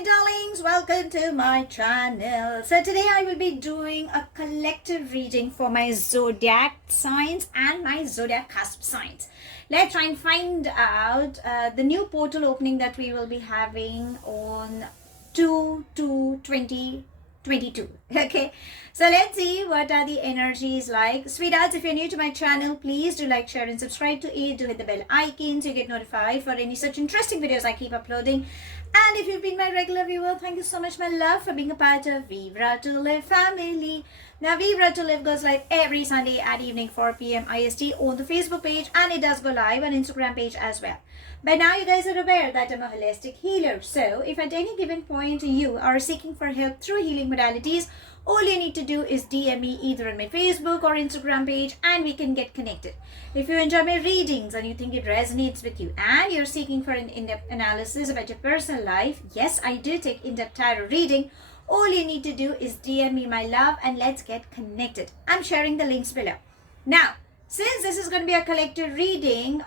my darlings, welcome to my channel. So today I will be doing a collective reading for my Zodiac signs and my Zodiac Cusp signs. Let's try and find out the new portal opening that we will be having on 2/2/2022. Okay, so let's see what are the energies like. Sweethearts, if you're new to my channel, please do like, share and subscribe to it. Do hit the bell icon so you get notified for any such interesting videos I keep uploading. And if you've been my regular viewer, thank you so much, my love, for being a part of Vivre to Live family. Now, Vivre to Live goes live every Sunday at evening 4 p.m. IST on the Facebook page, and it does go live on Instagram page as well. By now, you guys are aware that I'm a holistic healer. So, if at any given point you are seeking for help through healing modalities, all you need to do is DM me either on my Facebook or Instagram page and we can get connected. If you enjoy my readings and you think it resonates with you and you're seeking for an in-depth analysis about your personal life, yes, I do take in-depth tarot reading. All you need to do is DM me, my love, and let's get connected. I'm sharing the links below. Now, since this is going to be a collective reading,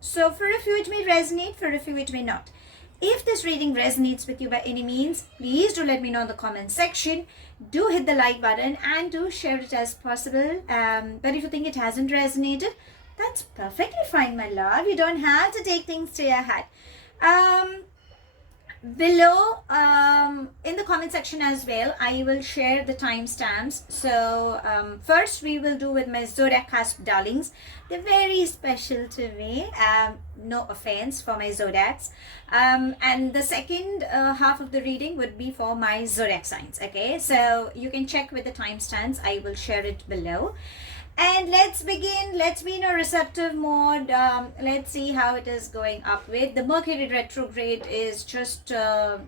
so for a few it may resonate, for a few it may not. If this reading resonates with you by any means, please do let me know in the comment section. Do hit the like button and do share it as possible. But if you think it hasn't resonated, that's perfectly fine, my love. You don't have to take things to your head. Below in the comment section as well, I will share the timestamps. So first we will do with my Zodiac Cusp darlings. They're very special to me, no offense for my Zodiacs. And the second half of the reading would be for my Zodiac signs. Okay, so you can check with the timestamps. I will share it below. And let's begin. Let's be in a receptive mode. Let's see how it is going up with. The Mercury retrograde is just, I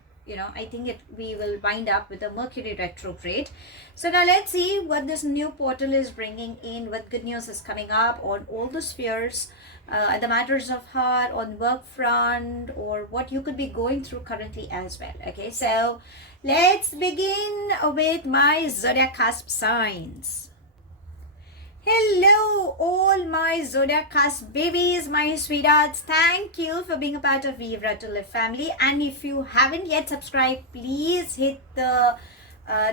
think we will wind up with a Mercury retrograde. So now let's see what this new portal is bringing in, what good news is coming up on all the spheres, the matters of heart, on work front, or what you could be going through currently as well. Okay, so let's begin with my Zodiac Cusp signs. Hello all my Zodiac Cusp babies, my sweethearts. Thank you for being a part of Vivre to Live family. And if you haven't yet subscribed, please hit the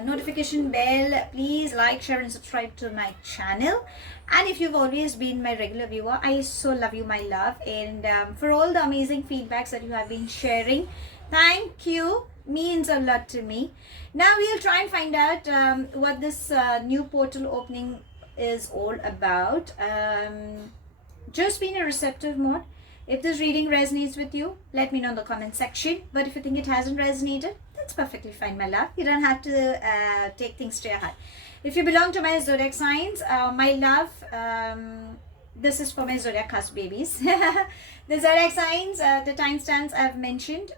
notification bell. Please like, share and subscribe to my channel. And if you've always been my regular viewer, I so love you, my love. And for all the amazing feedbacks that you have been sharing, thank you. Means a lot to me. Now we'll try and find out what this new portal opening is all about. Just be in a receptive mode. If this reading resonates with you, let me know in the comment section. But if you think it hasn't resonated, that's perfectly fine, my love. You don't have to take things to your heart. If you belong to my Zodiac signs, my love, this is for my Zodiac Cusp babies. The Zodiac signs, the timestamps I've mentioned,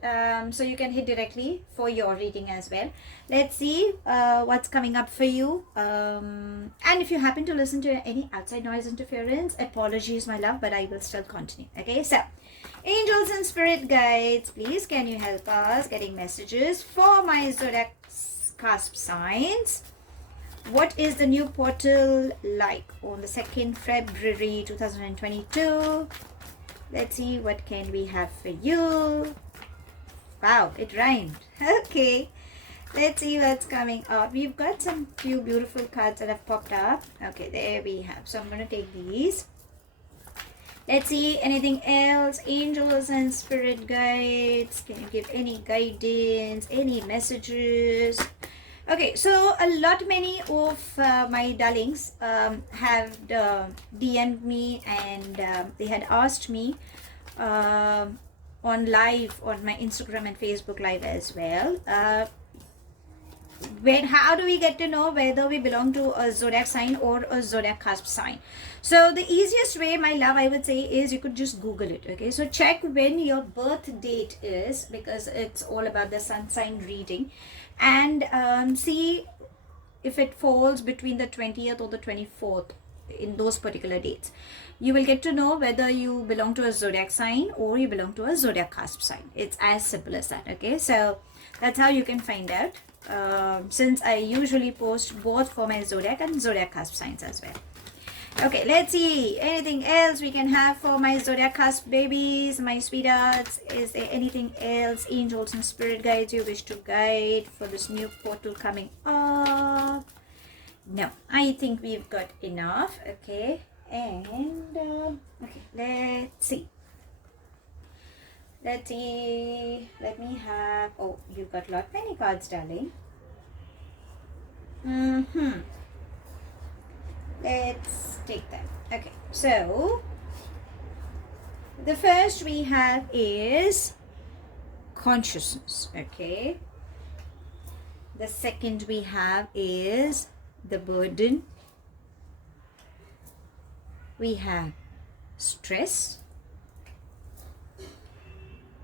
so you can hit directly for your reading as well. Let's see what's coming up for you. And if you happen to listen to any outside noise interference, apologies, my love, but I will still continue. Okay, so angels and spirit guides, please can you help us getting messages for my Zodiac Cusp signs? What is the new portal like on the 2nd February 2022? Let's see what can we have for you. Wow, it rhymed. Okay, let's see what's coming up. We've got some few beautiful cards that have popped up. Okay, there we have. So I'm going to take these. Let's see anything else. Angels and spirit guides, can you give any guidance, any messages? Okay, so many of my darlings have DM'd me and they had asked me on live on my Instagram and Facebook live as well. How do we get to know whether we belong to a Zodiac sign or a Zodiac Cusp sign? So the easiest way, my love, I would say is you could just Google it. Okay, so check when your birth date is, because it's all about the sun sign reading. And see if it falls between the 20th or the 24th in those particular dates. You will get to know whether you belong to a Zodiac sign or you belong to a Zodiac Cusp sign. It's as simple as that. Okay, so that's how you can find out. Since I usually post both for my Zodiac and Zodiac Cusp signs as well. Okay, let's see. Anything else we can have for my Zodiac Cusp babies, my sweethearts? Is there anything else, angels and spirit guides, you wish to guide for this new portal coming up? No, I think we've got enough. Okay, and okay, let's see. Let's see. Let me have. Oh, you've got many cards, darling. Let's take that. Okay, so the first we have is consciousness. Okay, the second we have is the burden. We have stress,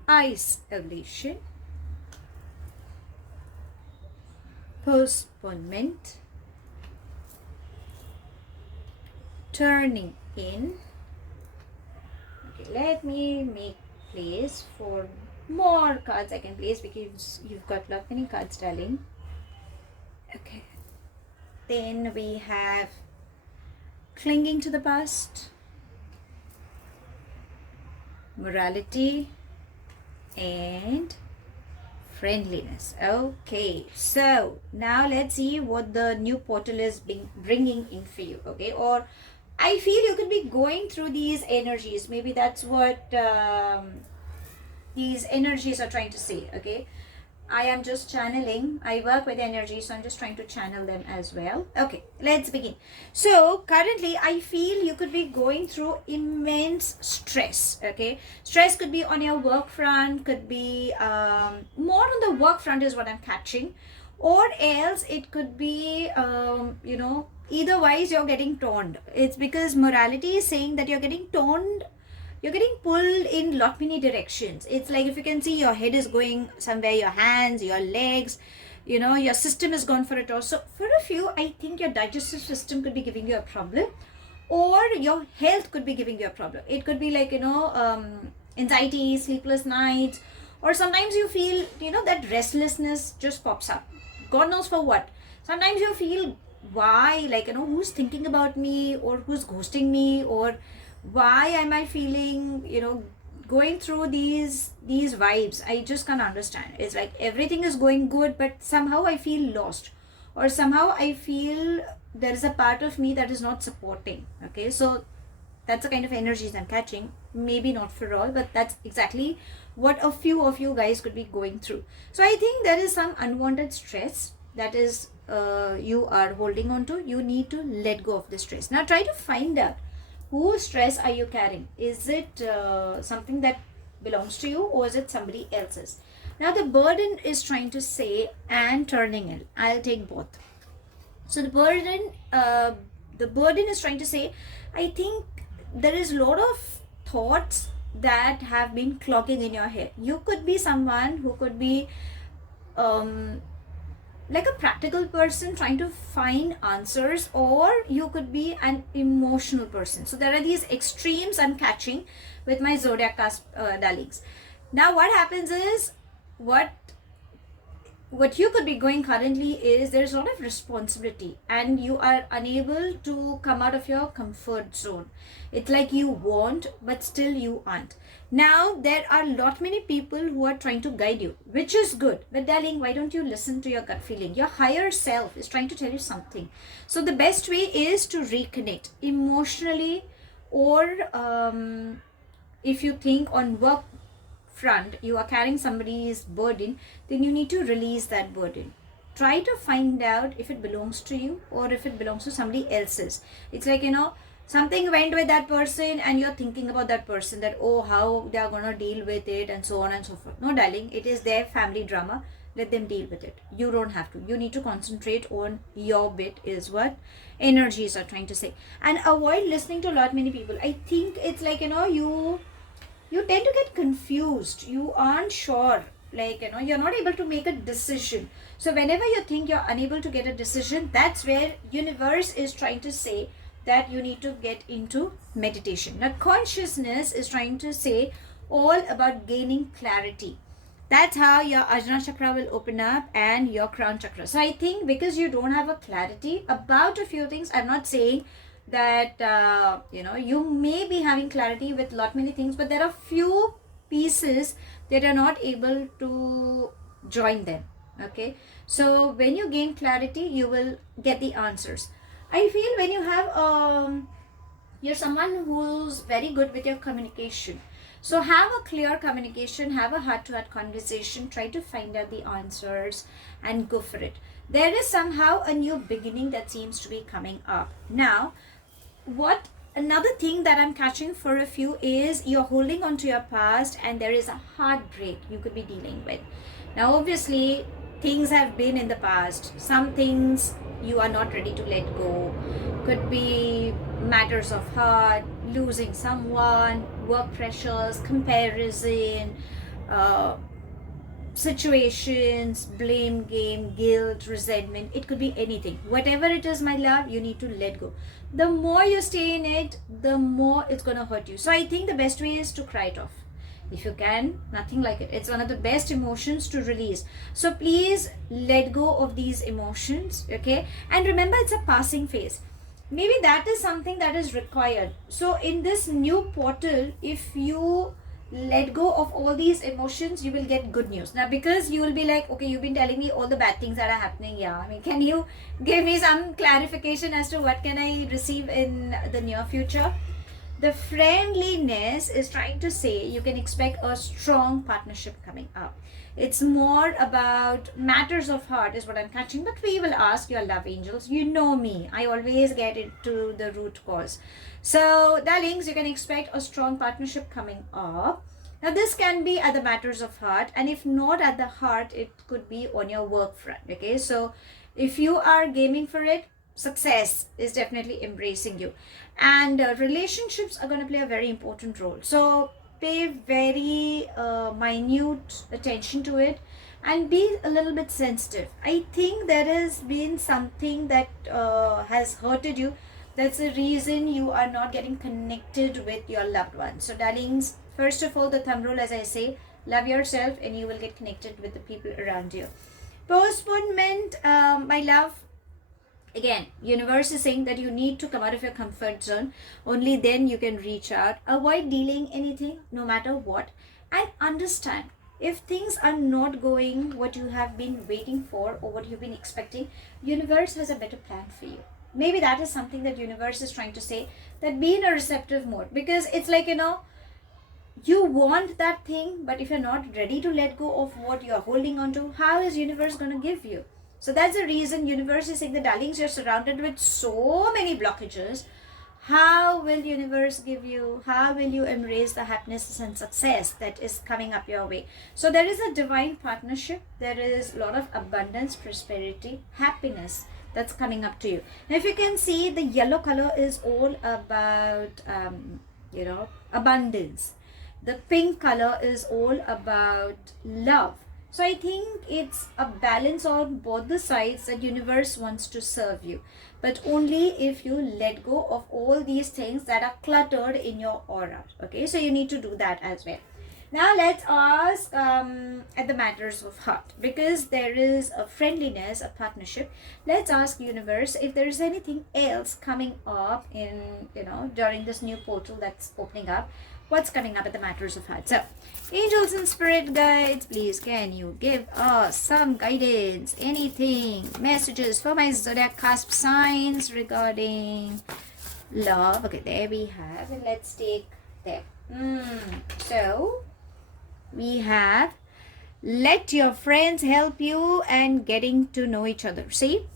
isolation, postponement, turning in. Okay, let me make place for more cards I can place because you've got many cards, darling. Okay, then we have clinging to the past, morality, and friendliness. Okay, so now let's see what the new portal is bringing in for you. Okay, or I feel you could be going through these energies. Maybe that's what these energies are trying to say. Okay, I am just channeling. I work with energy, so I'm just trying to channel them as well. Okay, let's begin. So currently I feel you could be going through immense stress. Okay, stress could be on your work front, could be more on the work front is what I'm catching, or else it could be either wise you're getting toned. It's because morality is saying that you're getting toned, you're getting pulled in many directions. It's like, if you can see, your head is going somewhere, your hands, your legs, your system is gone for a toss. So for a few, I think your digestive system could be giving you a problem, or your health could be giving you a problem. It could be like anxiety, sleepless nights, or sometimes you feel that restlessness just pops up, god knows for what. Sometimes you feel, why, who's thinking about me, or who's ghosting me, or why am I feeling going through these vibes. I just can't understand. It's like everything is going good, but somehow I feel lost, or somehow I feel there is a part of me that is not supporting. Okay, so that's the kind of energies I'm catching. Maybe not for all, but that's exactly what a few of you guys could be going through. So I think there is some unwanted stress that is you are holding on to. You need to let go of the stress. Now try to find out, whose stress are you carrying? Is it something that belongs to you, or is it somebody else's? Now the burden is trying to say, and turning in. I'll take both. So the burden is trying to say, I think there is a lot of thoughts that have been clogging in your head. You could be someone who could be like a practical person trying to find answers, or you could be an emotional person. So there are these extremes I'm catching with my Zodiac Cusp darlings. Now what happens is, what you could be going currently is, there's a lot of responsibility and you are unable to come out of your comfort zone. It's like you want, but still you aren't. Now there are many people who are trying to guide you, which is good, but darling, why don't you listen to your gut feeling? Your higher self is trying to tell you something. So the best way is to reconnect emotionally, or if you think on work front you are carrying somebody's burden, then you need to release that burden. Try to find out if it belongs to you or if it belongs to somebody else's. It's like, something went with that person and you're thinking about that person, that, oh, how they are going to deal with it, and so on and so forth. No, darling, it is their family drama. Let them deal with it. You don't have to. You need to concentrate on your bit, is what energies are trying to say. And avoid listening to many people. I think it's like, you tend to get confused. You aren't sure, you're not able to make a decision. So whenever you think you're unable to get a decision, that's where universe is trying to say that you need to get into meditation. Now consciousness is trying to say all about gaining clarity. That's how your Ajna chakra will open up, and your crown chakra. So I think because you don't have a clarity about a few things, I'm not saying that you may be having clarity with lot many things, but there are few pieces that are not able to join them. Okay, so when you gain clarity, you will get the answers. I feel when you have you're someone who's very good with your communication, so have a clear communication, have a heart-to-heart conversation, try to find out the answers and go for it. There is somehow a new beginning that seems to be coming up now. What another thing that I'm catching for a few is you're holding on to your past and there is a heartbreak you could be dealing with. Now obviously things have been in the past, some things you are not ready to let go. Could be matters of heart, losing someone, work pressures, comparison, uh, situations, blame game, guilt, resentment. It could be anything. Whatever it is, my love, you need to let go. The more you stay in it, the more it's going to hurt you. So I think the best way is to cry it off. If you can, nothing like it. It's one of the best emotions to release. So please let go of these emotions, okay? And remember, it's a passing phase. Maybe that is something that is required. So in this new portal, if you let go of all these emotions, you will get good news. Now because you will be like, okay, you've been telling me all the bad things that are happening. Yeah, I mean, can you give me some clarification as to what can I receive in the near future? The friendliness is trying to say you can expect a strong partnership coming up. It's more about matters of heart is what I'm catching, but we will ask your love angels. You know me, I always get into the root cause. So darlings, you can expect a strong partnership coming up. Now this can be at the matters of heart, and if not at the heart, it could be on your work front. Okay, so if you are gaming for it, success is definitely embracing you, and relationships are going to play a very important role. So pay very minute attention to it and be a little bit sensitive. I think there has been something that has hurted you. That's the reason you are not getting connected with your loved ones. So darlings, first of all, the thumb rule, as I say, love yourself and you will get connected with the people around you. Postponement, my love, again, universe is saying that you need to come out of your comfort zone. Only then you can reach out. Avoid delaying anything, no matter what, and understand if things are not going what you have been waiting for or what you've been expecting, universe has a better plan for you. Maybe that is something that universe is trying to say, that be in a receptive mode, because it's like, you want that thing, but if you're not ready to let go of what you're holding on to, how is universe going to give you? So that's the reason universe is saying that darlings, you're surrounded with so many blockages. How will universe give you, how will you embrace the happiness and success that is coming up your way? So there is a divine partnership. There is a lot of abundance, prosperity, happiness that's coming up to you. Now if you can see, the yellow color is all about abundance. The pink color is all about love. So I think it's a balance on both the sides that universe wants to serve you, but only if you let go of all these things that are cluttered in your aura. Okay, so you need to do that as well. Now let's ask at the matters of heart, because there is a friendliness, a partnership. Let's ask universe if there is anything else coming up in during this new portal that's opening up. What's coming up at the matters of heart? So angels and spirit guides, please can you give us some guidance, anything, messages for my Zodiac Cusp signs regarding love? Okay, there we have, and let's take them. So we have, let your friends help you and getting to know each other. See,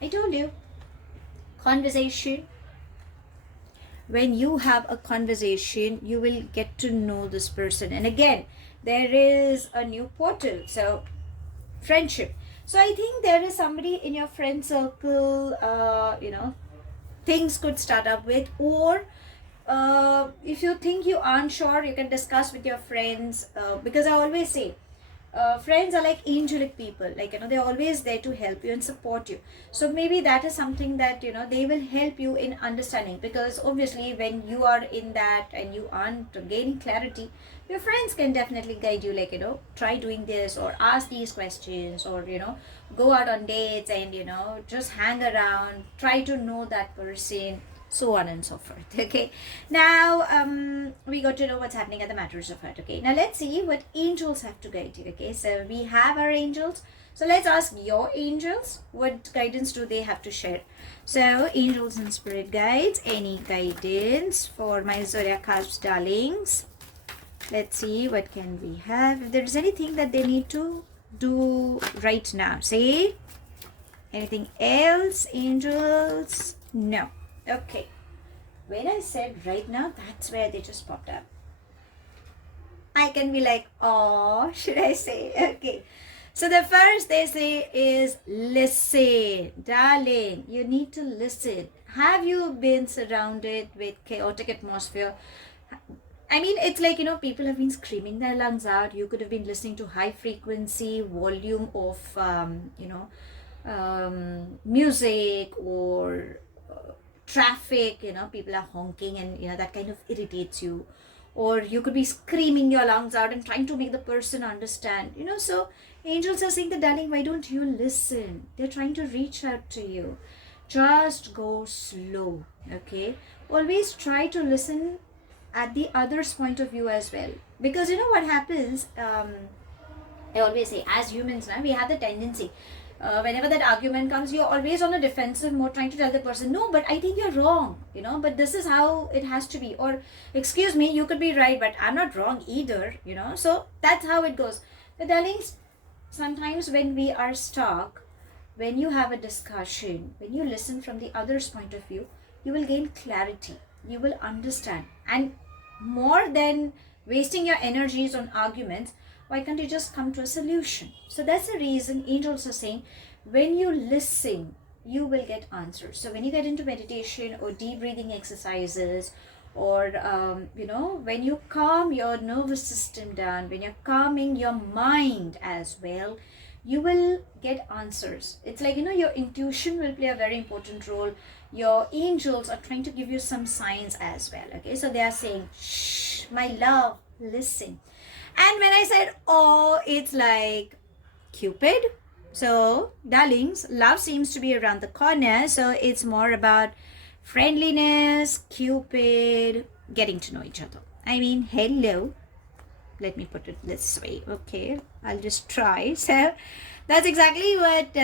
I told you, conversation. When you have a conversation, you will get to know this person. And again, there is a new portal. So friendship. So I think there is somebody in your friend circle, things could start up with, or if you think you aren't sure, you can discuss with your friends, because I always say friends are like angelic people, like they're always there to help you and support you. So maybe that is something that they will help you in understanding, because obviously when you are in that and you aren't gaining clarity, your friends can definitely guide you, like try doing this or ask these questions, or go out on dates and just hang around, try to know that person. so on and so forth. Okay, now we got to know what's happening at the matters of heart. Okay, now let's see what angels have to guide you. Okay, so we have our angels, so let's ask your angels what guidance do they have to share. So angels and spirit guides, any guidance for my Zodiac Cusps darlings? Let's see what can we have. If there's anything that they need to do right now, say anything else, angels? No. Okay, when I said right now, that's where they just popped up. I can be like, oh, should I say? Okay, so the first they say is listen. Darling, you need to listen. Have you been surrounded with chaotic atmosphere? I mean, it's like, people have been screaming their lungs out. You could have been listening to high frequency volume of, music, or traffic, people are honking, and that kind of irritates you. Or you could be screaming your lungs out and trying to make the person understand, so angels are saying that, darling, why don't you listen? They're trying to reach out to you. Just go slow. Okay, always try to listen at the other's point of view as well, because what happens, I always say, as humans now, we have the tendency, whenever that argument comes, you're always on a defensive mode, trying to tell the person, no, but I think you're wrong, but this is how it has to be. Or, excuse me, you could be right, but I'm not wrong either, So that's how it goes. The darlings, sometimes when we are stuck, when you have a discussion, when you listen from the other's point of view, you will gain clarity, you will understand. And more than wasting your energies on arguments, why can't you just come to a solution? So that's the reason angels are saying, when you listen, you will get answers. So when you get into meditation or deep breathing exercises, or when you calm your nervous system down, when you're calming your mind as well, you will get answers. It's like, your intuition will play a very important role. Your angels are trying to give you some signs as well. Okay, so they are saying, shh, my love, listen. And when I said, oh, it's like Cupid. So, darlings, love seems to be around the corner. So, it's more about friendliness, Cupid, getting to know each other. I mean, hello. Let me put it this way. Okay, I'll just try. So, that's exactly what,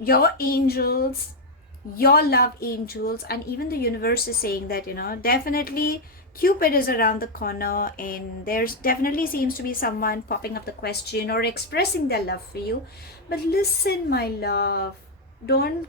your angels, your love angels, and even the universe is saying that, definitely Cupid is around the corner, and there's definitely seems to be someone popping up the question or expressing their love for you. But listen, my love, don't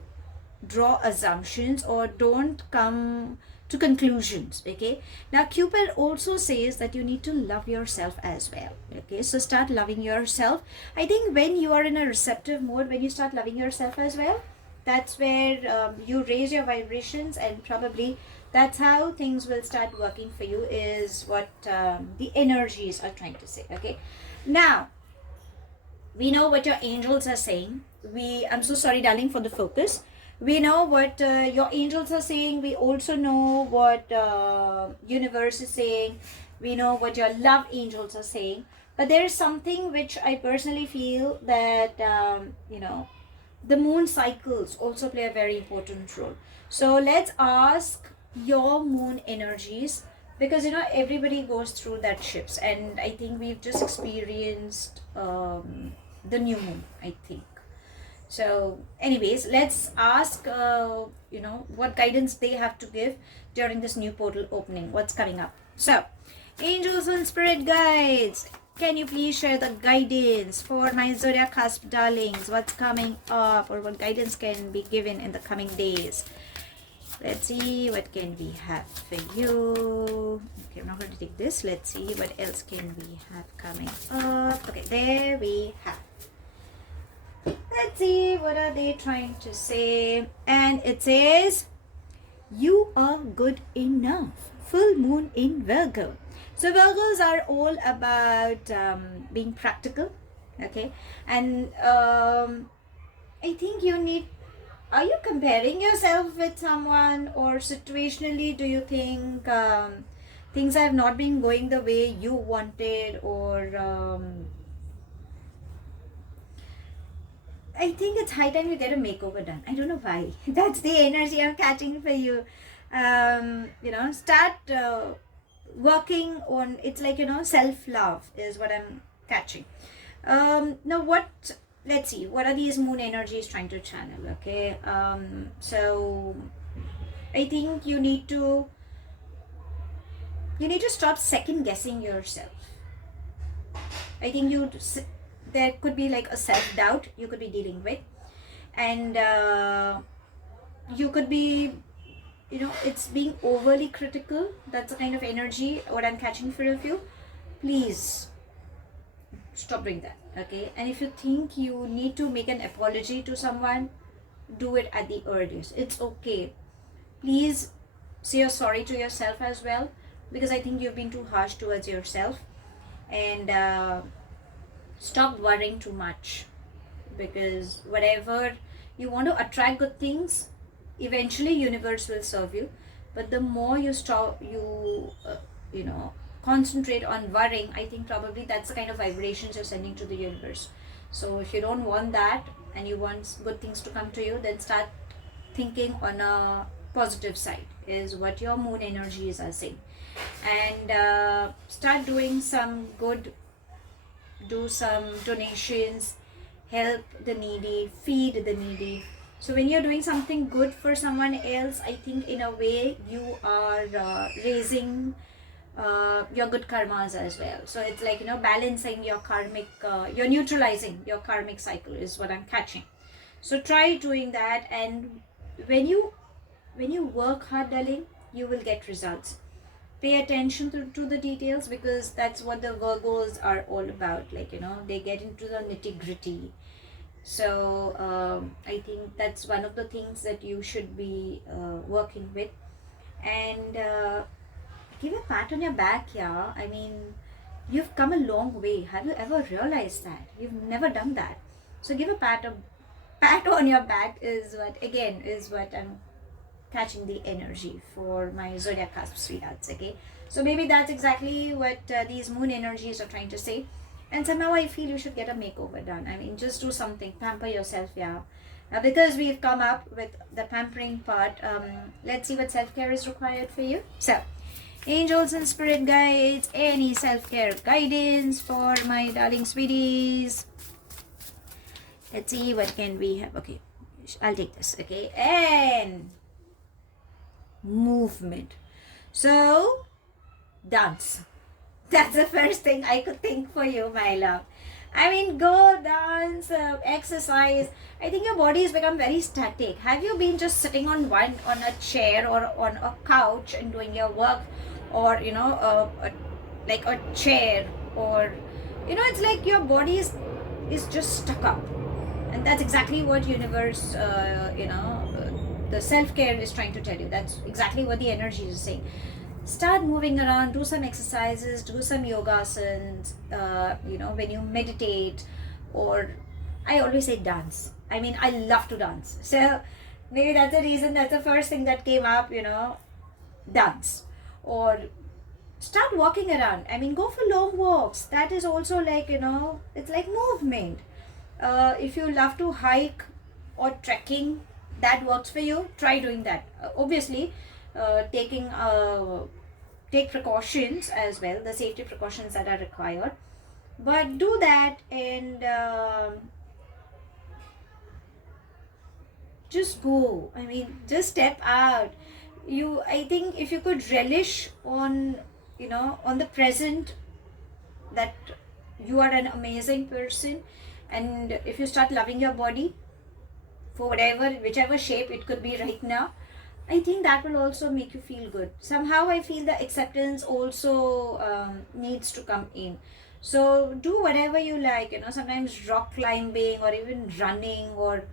draw assumptions or don't come to conclusions. Okay, now Cupid also says that you need to love yourself as well. Okay, so start loving yourself. I think when you are in a receptive mode, when you start loving yourself as well, that's where you raise your vibrations, and probably that's how things will start working for you, is what the energies are trying to say. Okay, now we know what your angels are saying. I'm so sorry, darling, for the focus. We know what your angels are saying. We also know what universe is saying. We know what your love angels are saying. But there is something which I personally feel that the moon cycles also play a very important role. So let's ask your moon energies, because everybody goes through that shifts, and I think we've just experienced the new moon, I think. So anyways, let's ask what guidance they have to give during this new portal opening, what's coming up. So angels and spirit guides, can you please share the guidance for my Zodiac Cusp darlings? What's coming up, or what guidance can be given in the coming days? Let's see, what can we have for you? Okay, I'm not going to take this. Let's see, what else can we have coming up? Okay, there we have. Let's see, what are they trying to say? And it says, you are good enough. Full moon in Virgo. So Virgos are all about being practical. Okay, and I think you need, are you comparing yourself with someone, or situationally do you think things have not been going the way you wanted, or I think it's high time you get a makeover done. I don't know why. That's the energy I'm catching for you. Start working on, it's like, self-love is what I'm catching. Now let's see, what are these moon energies trying to channel? Okay. So I think you need to stop second guessing yourself. I think there could be like a self-doubt you could be dealing with, and you could be, it's being overly critical. That's the kind of energy what I'm catching for you. Please stop doing that, okay? And if you think you need to make an apology to someone, do it at the earliest. It's okay. Please say you're sorry to yourself as well, because I think you've been too harsh towards yourself. And stop worrying too much, because whatever you want to attract good things, eventually universe will serve you. But the more you concentrate on worrying, I think probably that's the kind of vibrations you're sending to the universe. So if you don't want that and you want good things to come to you, then start thinking on a positive side, is what your moon energies are saying. And start doing some good, do some donations, help the needy, feed the needy. So when you're doing something good for someone else, I think in a way you are raising your good karmas as well. So it's like, balancing your karmic, you're neutralizing your karmic cycle is what I'm catching. So try doing that, and when you work hard, darling, you will get results. Pay attention to the details, because that's what the Virgos are all about. Like, they get into the nitty gritty. So I think that's one of the things that you should be working with. And give a pat on your back, yeah. I mean, you've come a long way. Have you ever realized that? You've never done that. So give a pat on your back is what I'm catching the energy for my Zodiac Cusp sweethearts, okay? So maybe that's exactly what these moon energies are trying to say. And somehow I feel you should get a makeover done. I mean, just do something, pamper yourself, yeah. Now, because we've come up with the pampering part, let's see what self-care is required for you. So, angels and spirit guides, any self-care guidance for my darling sweeties. Let's see what can we have. Okay, I'll take this, okay? And movement. So, dance. That's the first thing I could think for you, my love. I mean, go dance, exercise. I think your body has become very static. Have you been just sitting on a chair or on a couch and doing your work, or like a chair, or it's like your body is just stuck up, and that's exactly what universe the self-care is trying to tell you. That's exactly what the energy is saying. Start moving around, do some exercises, do some yogasans, when you meditate, or I always say dance. I mean, I love to dance. So maybe that's the reason, that's the first thing that came up, dance. Or start walking around. I mean, go for long walks. That is also like, it's like movement. If you love to hike or trekking, that works for you, try doing that. Obviously, take precautions as well, the safety precautions that are required, but do that. And just go. I mean, just step out. I think if you could relish on on the present, that you are an amazing person, and if you start loving your body for whichever shape it could be right now, I think that will also make you feel good. Somehow I feel the acceptance also needs to come in. So do whatever you like, sometimes rock climbing, or even running, or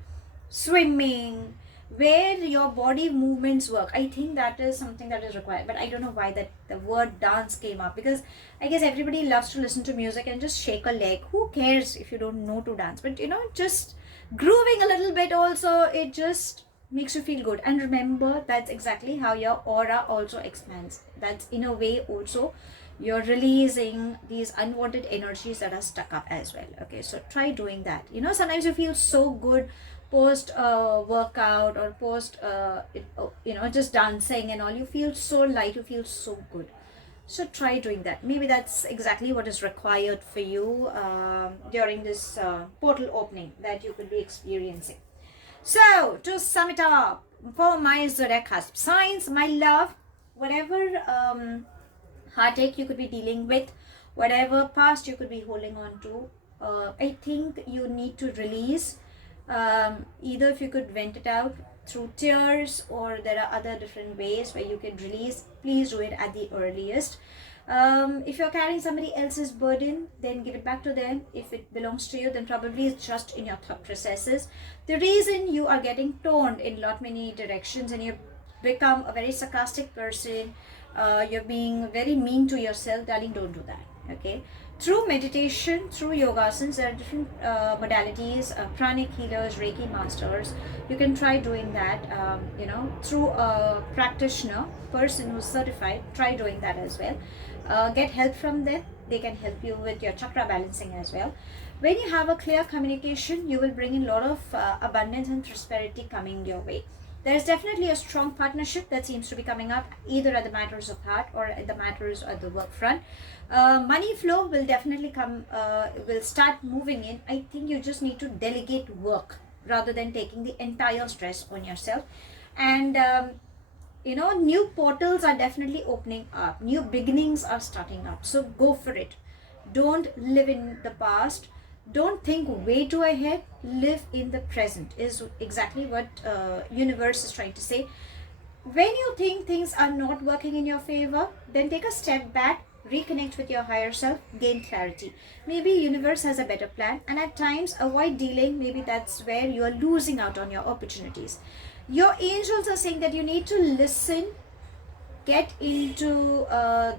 swimming, where your body movements work. I think that is something that is required. But I don't know why that the word dance came up, because I guess everybody loves to listen to music and just shake a leg. Who cares if you don't know to dance? But just grooving a little bit also, it just makes you feel good. And remember, that's exactly how your aura also expands. That's in a way also You're releasing these unwanted energies that are stuck up as well. Okay, so try doing that. You know, sometimes you feel so good post workout or post you know, just dancing and all. You feel so light, you feel so good. So try doing that. Maybe that's exactly what is required for you during this portal opening that you could be experiencing. So to sum it up, for my Zodiac Cusp signs, my love, whatever heartache you could be dealing with, whatever past you could be holding on to, I think you need to release. Either if you could vent it out through tears, or there are other different ways where you can release, please do it at the earliest. If you're carrying somebody else's burden, then give it back to them. If it belongs to you, then probably it's just in your thought processes. The reason you are getting torn in lot many directions and you become a very sarcastic person, you're being very mean to yourself, darling, don't do that. Okay, through meditation, through yogasanas, there are different modalities, pranic healers, Reiki masters. You can try doing that. You know, through a practitioner, person who's certified, try doing that as well. Get help from them. They can help you with your chakra balancing as well. When you have a clear communication, you will bring in a lot of abundance and prosperity coming your way. There's definitely a strong partnership that seems to be coming up, either at the matters of heart or at the matters at the work front. Money flow will definitely come, will start moving in. I think you just need to delegate work rather than taking the entire stress on yourself. And you know, new portals are definitely opening up, new beginnings are starting up, so go for it. Don't live in the past, don't think way too ahead, live in the present is exactly what universe is trying to say. When you think things are not working in your favor, then take a step back, reconnect with your higher self, gain clarity. Maybe universe has a better plan, and at times avoid dealing. Maybe that's where you are losing out on your opportunities. Your angels are saying that you need to listen, get into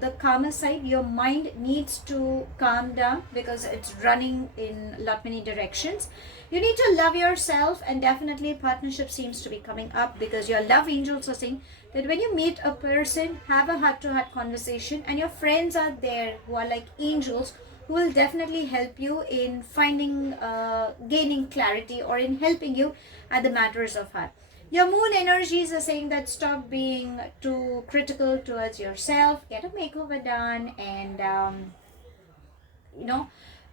the calmer side. Your mind needs to calm down because it's running in lot many directions. You need to love yourself, and definitely partnership seems to be coming up because your love angels are saying that when you meet a person, have a heart-to-heart conversation, and your friends are there who are like angels who will definitely help you in finding, gaining clarity, or in helping you at the matters of heart. Your moon energies are saying that stop being too critical towards yourself, get a makeover done, and you know,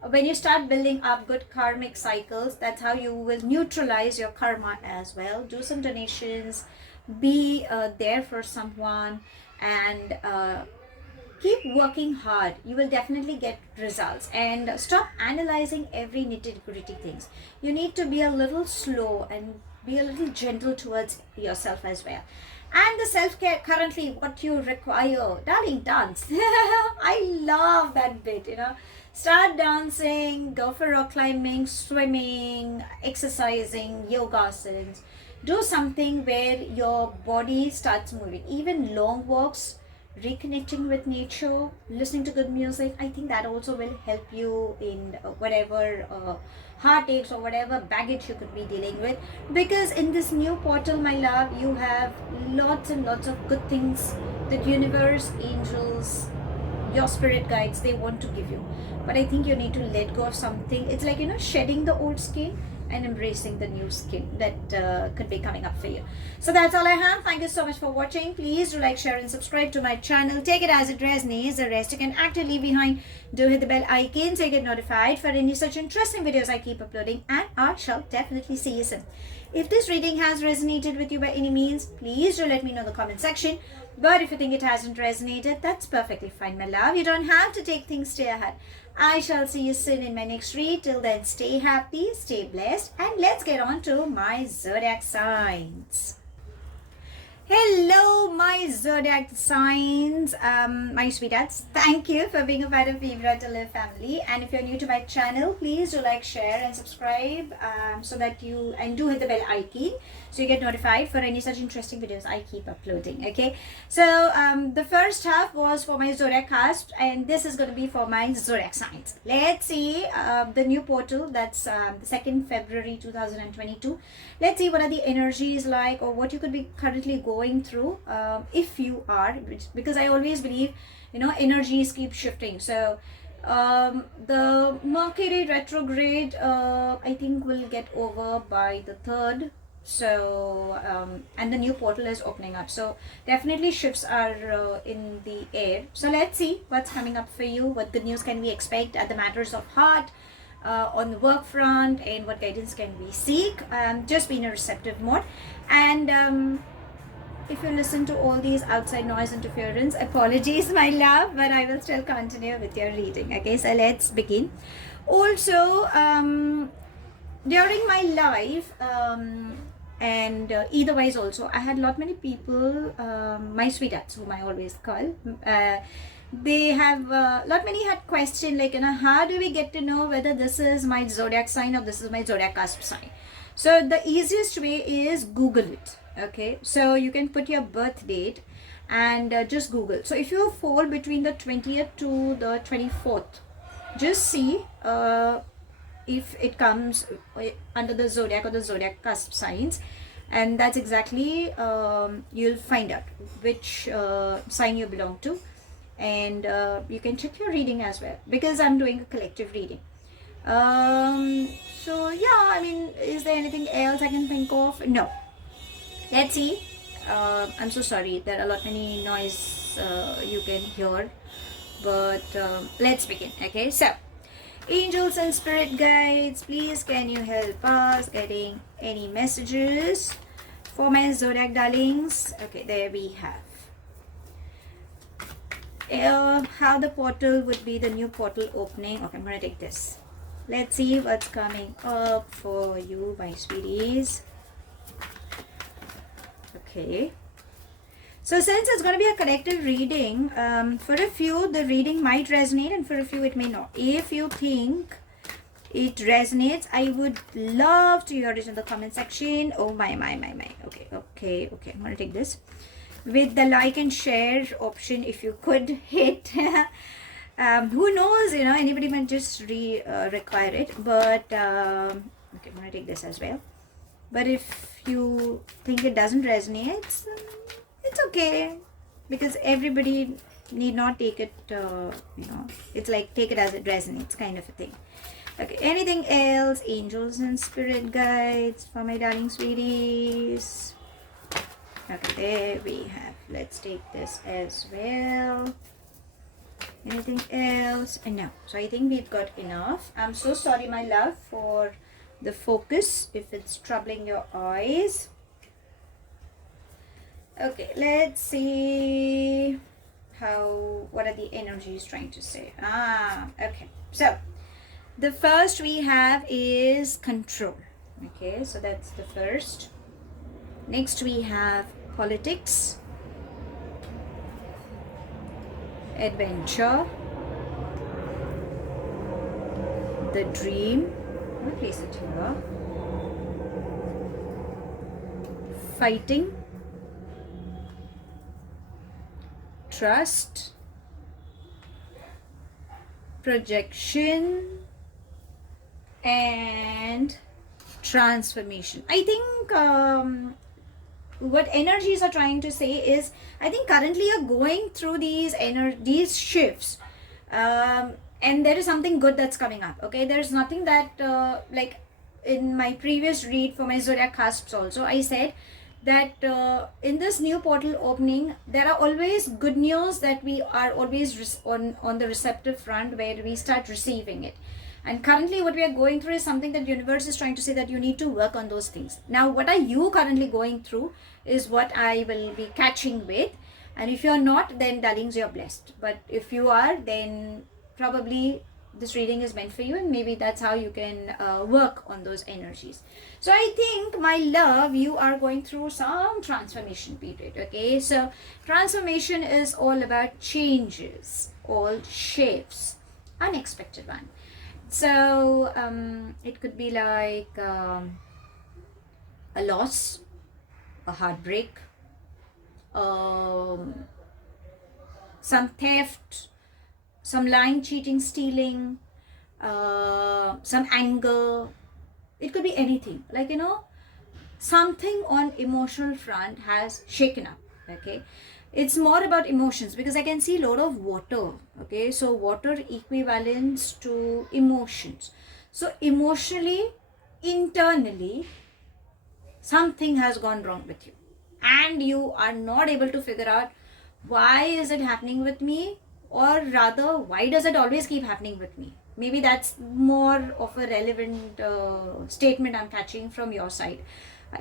when you start building up good karmic cycles, that's how you will neutralize your karma as well. Do some donations, be there for someone, and keep working hard. You will definitely get results, and stop analyzing every nitty-gritty things. You need to be a little slow and be a little gentle towards yourself as well. And the self-care, currently what you require, darling, dance. I love that bit, you know. Start dancing, go for rock climbing, swimming, exercising, yogasanas. Do something where your body starts moving. Even long walks, reconnecting with nature, listening to good music, I think that also will help you in whatever heartaches or whatever baggage you could be dealing with. Because in this new portal, my love, you have lots and lots of good things that universe, angels, your spirit guides, they want to give you. But I think you need to let go of something. It's like, you know, shedding the old skin and embracing the new skin that could be coming up for you. So that's all I have. Thank you so much for watching. Please do like, share and subscribe to my channel. Take it as it resonates. The rest you can actively behind. Do hit the bell icon so you get notified for any such interesting videos I keep uploading, and I shall definitely see you soon. If this reading has resonated with you by any means, please do let me know in the comment section. But if you think it hasn't resonated, that's perfectly fine, my love. You don't have to take things to your heart. I shall see you soon in my next read. Till then, stay happy, stay blessed, and let's get on to my zodiac signs. Hello, my zodiac signs, my sweethearts. Thank you for being a part of Vivre to Live family. And if you're new to my channel, please do like, share, and subscribe, so that you, and do hit the bell icon so you get notified for any such interesting videos I keep uploading. Okay, so the first half was for my zodiac cusp, and this is going to be for my zodiac signs. Let's see the new portal. That's the 2nd February 2022. Let's see what are the energies like, or what you could be currently going going through, if you are, because I always believe, energies keep shifting. So the Mercury retrograde, I think, will get over by the 3rd. So and the new portal is opening up, so definitely shifts are in the air. So let's see what's coming up for you. What good news can we expect at the matters of heart, on the work front, and what guidance can we seek? Just be in a receptive mode. And if you listen to all these outside noise interference, apologies my love, but I will still continue with your reading. Okay, so let's begin. Also, during my life, and otherwise also, I had lot many people, my sweethearts, whom I always call, they have lot many had question like, how do we get to know whether this is my zodiac sign or this is my zodiac cusp sign? So the easiest way is Google it. Okay, so you can put your birth date and just Google. So if you fall between the 20th to the 24th, just see if it comes under the zodiac or the zodiac cusp signs, and that's exactly, you'll find out which sign you belong to. And you can check your reading as well, because I'm doing a collective reading. So yeah, I mean, is there anything else I can think of? No. Let's see. I'm so sorry, there are a lot many noise you can hear, but let's begin. Okay, so angels and spirit guides, please can you help us getting any messages for my zodiac darlings? Okay, there we have how the portal would be, the new portal opening. Okay, I'm gonna take this. Let's see what's coming up for you, my sweeties. Okay, so since it's going to be a collective reading, for a few the reading might resonate and for a few it may not. If you think it resonates, I would love to hear it in the comment section. Oh my. Okay, I'm going to take this with the like and share option, if you could hit. Who knows, anybody might just require it, but okay, I'm going to take this as well. But if you think it doesn't resonate, it's okay, because everybody need not take it, it's like take it as it resonates kind of a thing. Okay, anything else? Angels and spirit guides for my darling sweeties. Okay, there we have. Let's take this as well. Anything else? No. So I think we've got enough. I'm so sorry, my love, for the focus if it's troubling your eyes. Okay, let's see what are the energies trying to say. Okay, so the first we have is control. Okay, so that's the first. Next we have politics, adventure, the dream. I'm gonna place it here. Fighting, trust, projection, and transformation. I think what energies are trying to say is, I think currently you're going through these shifts, and there is something good that's coming up. Okay, there's nothing that like in my previous read for my Zodiac Cusps also, I said that in this new portal opening, there are always good news that we are always on the receptive front, where we start receiving it. And currently what we are going through is something that universe is trying to say that you need to work on those things. Now, what are you currently going through is what I will be catching with. And if you're not, then darlings, you're blessed. But if you are, then probably this reading is meant for you, and maybe that's how you can work on those energies. So I think, my love, you are going through some transformation period. Okay, so transformation is all about changes, all shifts, unexpected one. So it could be like a loss, a heartbreak, some theft, some lying, cheating, stealing, some anger. It could be anything, like, something on emotional front has shaken up. Okay, it's more about emotions, because I can see a lot of water. Okay, so water equivalents to emotions. So emotionally, internally, something has gone wrong with you, and you are not able to figure out why is it happening with me, or rather why does it always keep happening with me. Maybe that's more of a relevant statement I'm catching from your side. Uh,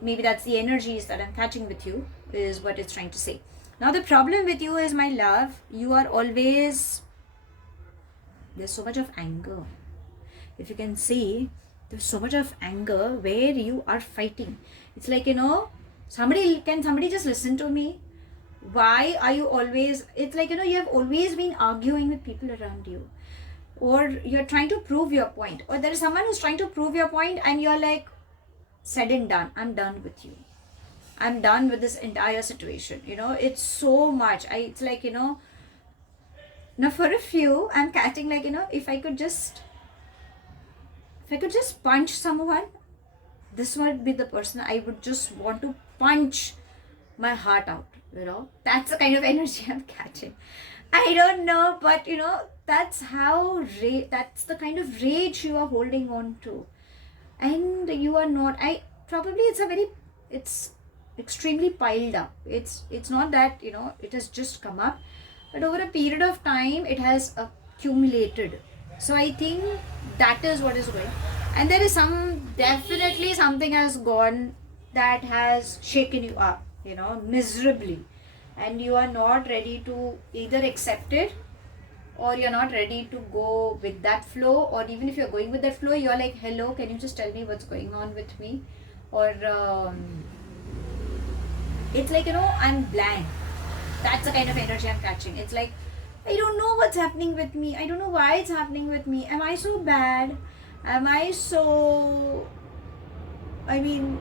Maybe that's the energies that I'm catching with you, is what it's trying to say. Now the problem with you is, my love, you are always, there's so much of anger. If you can see, there's so much of anger where you are fighting. It's like, somebody just listen to me? Why are you always, it's like, you have always been arguing with people around you, or you're trying to prove your point, or there is someone who's trying to prove your point, and you're like, said and done, I'm done with you, I'm done with this entire situation. It's so much. It's like, now for a few, I'm catching, like, if I could just punch someone, this would be the person I would just want to punch my heart out. That's the kind of energy I'm catching. I don't know, but that's how that's the kind of rage you are holding on to, and you are not. It's extremely piled up. It's not that it has just come up, but over a period of time it has accumulated. So I think that is what is going, and there is definitely something has gone that has shaken you up, miserably, and you are not ready to either accept it, or you're not ready to go with that flow, or even if you're going with that flow, you're like, hello, can you just tell me what's going on with me? Or it's like, I'm blank. That's the kind of energy I'm catching. It's like, I don't know what's happening with me. I don't know why it's happening with me. Am I so bad? Am I so, I mean,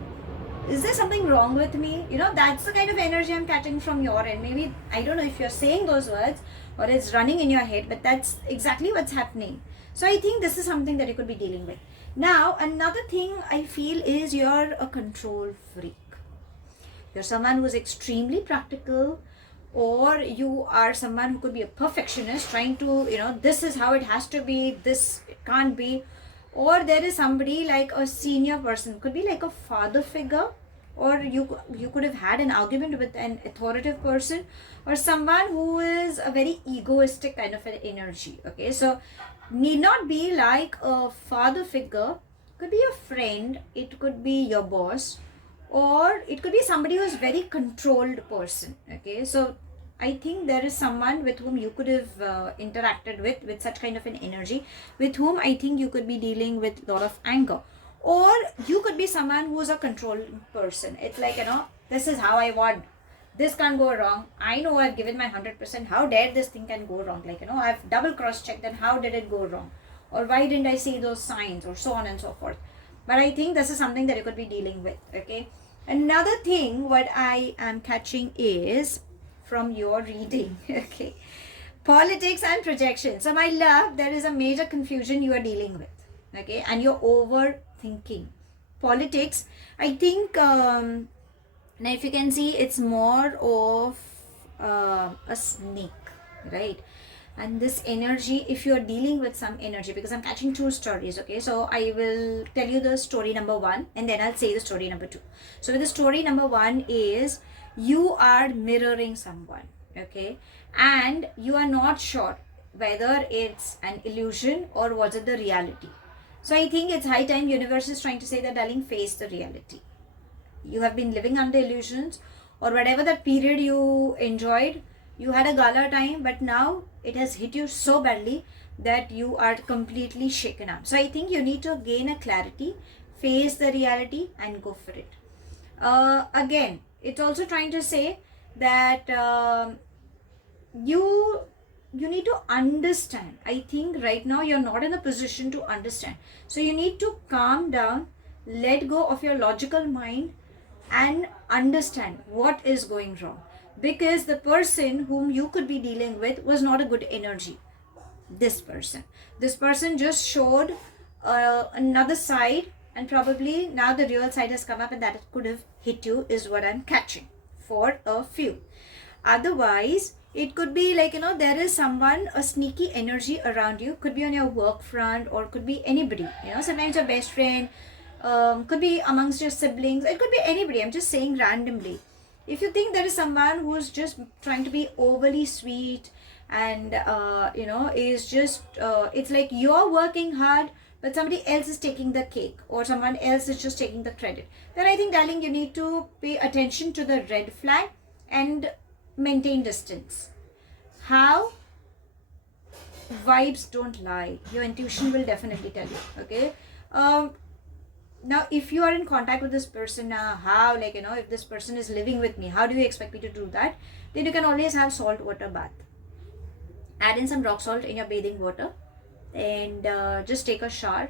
is there something wrong with me? That's the kind of energy I'm catching from your end. Maybe, I don't know if you're saying those words or it's running in your head, but that's exactly what's happening. So I think this is something that you could be dealing with. Now, another thing I feel is you're a control freak. You're someone who's extremely practical, or you are someone who could be a perfectionist, trying to, this is how it has to be, this it can't be. Or there is somebody like a senior person, could be like a father figure, or you could have had an argument with an authoritative person, or someone who is a very egoistic kind of an energy. Okay, so need not be like a father figure, could be a friend, it could be your boss, or it could be somebody who is very controlled person. Okay, so I think there is someone with whom you could have interacted with such kind of an energy, with whom I think you could be dealing with a lot of anger. Or you could be someone who is a controlling person. It's like, this is how I want. This can't go wrong. I know I've given my 100%. How dare this thing can go wrong? Like, I've double cross-checked, and how did it go wrong? Or why didn't I see those signs? Or so on and so forth. But I think this is something that you could be dealing with. Okay. Another thing what I am catching is from your reading. Okay, politics and projection. So my love, there is a major confusion you are dealing with. Okay, and you're overthinking politics. I think now if you can see, it's more of a snake, right? And this energy, if you're dealing with some energy, because I'm catching two stories. Okay, so I will tell you the story number one, and then I'll say the story number two. So the story number one is, you are mirroring someone. Okay, and you are not sure whether it's an illusion or was it the reality. So I think it's high time universe is trying to say that, darling, face the reality. You have been living under illusions, or whatever that period you enjoyed, you had a gala time, but now it has hit you so badly that you are completely shaken up. So I think you need to gain a clarity, face the reality, and go for it. Again, it's also trying to say that you need to understand. I think right now you're not in a position to understand. So you need to calm down, let go of your logical mind, and understand what is going wrong. Because the person whom you could be dealing with was not a good energy. This person just showed another side and probably now the real side has come up, and that it could have hit you is what I'm catching for a few. Otherwise, it could be like, there is someone, a sneaky energy around you, could be on your work front, or could be anybody, sometimes your best friend, could be amongst your siblings, it could be anybody. I'm just saying randomly. If you think there is someone who's just trying to be overly sweet and is just it's like you're working hard but somebody else is taking the cake, or someone else is just taking the credit, then I think, darling, you need to pay attention to the red flag and maintain distance. How? Vibes don't lie. Your intuition will definitely tell you. Okay. Now, if you are in contact with this person now, how, if this person is living with me, how do you expect me to do that? Then you can always have salt water bath. Add in some rock salt in your bathing water and just take a shower.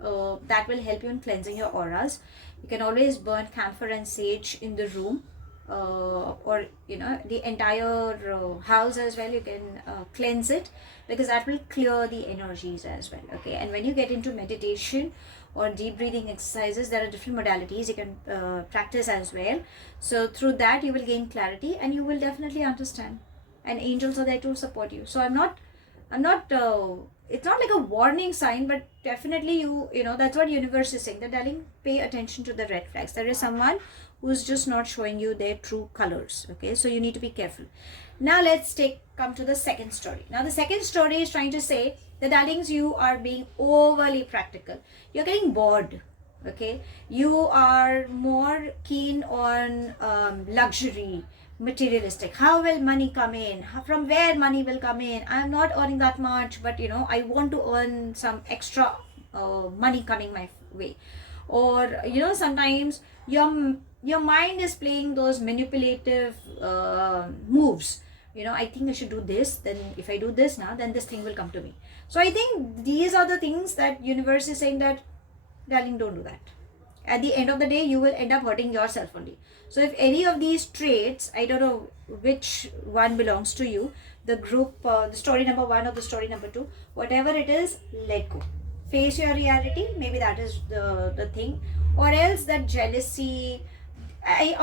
That will help you in cleansing your auras. You can always burn camphor and sage in the room, or the entire house as well. You can cleanse it, because that will clear the energies as well. Okay. And when you get into meditation or deep breathing exercises, there are different modalities you can practice as well. So through that you will gain clarity and you will definitely understand, and angels are there to support you. So I'm not it's not like a warning sign, but definitely that's what universe is saying, that, darling, pay attention to the red flags. There is someone who's just not showing you their true colors. Okay, so you need to be careful. Now let's come to the second story. Now the second story is trying to say that, darlings, you are being overly practical. You're getting bored. Okay, you are more keen on luxury, materialistic. How will money come in? From where money will come in? I'm not earning that much, but I want to earn some extra money coming my way. Or sometimes your mind is playing those manipulative moves. I think I should do this, then if I do this now, then this thing will come to me. So I think these are the things that universe is saying that, darling, don't do that. At the end of the day, you will end up hurting yourself only. So if any of these traits, I don't know which one belongs to you, the group, the story number 1 or the story number 2, whatever it is, let go. Face your reality. Maybe that is the thing. Or else that jealousy, I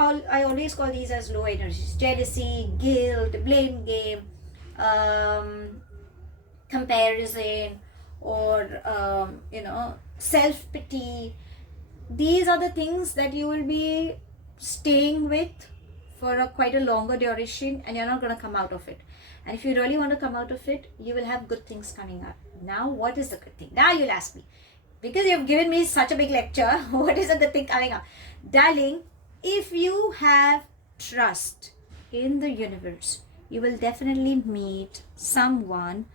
always call these as low energies. Jealousy, guilt, blame game, comparison, or self-pity. These are the things that you will be staying with for quite a longer duration, and you're not going to come out of it. And if you really want to come out of it, you will have good things coming up. Now, what is the good thing? Now you'll ask me, because you've given me such a big lecture, what is a good thing coming up? Darling, if you have trust in the universe, you will definitely meet someone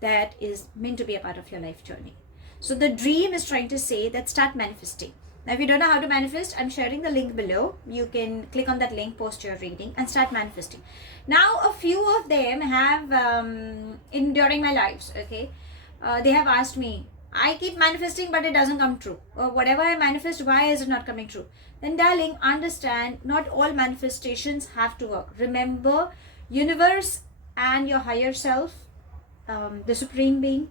that is meant to be a part of your life journey. So the dream is trying to say that start manifesting. Now, if you don't know how to manifest, I'm sharing the link below. You can click on that link, post your reading, and start manifesting. Now, a few of them have, during my lives, okay, they have asked me, I keep manifesting, but it doesn't come true. Or whatever I manifest, why is it not coming true? Then, darling, understand, not all manifestations have to work. Remember, universe and your higher self, the supreme being,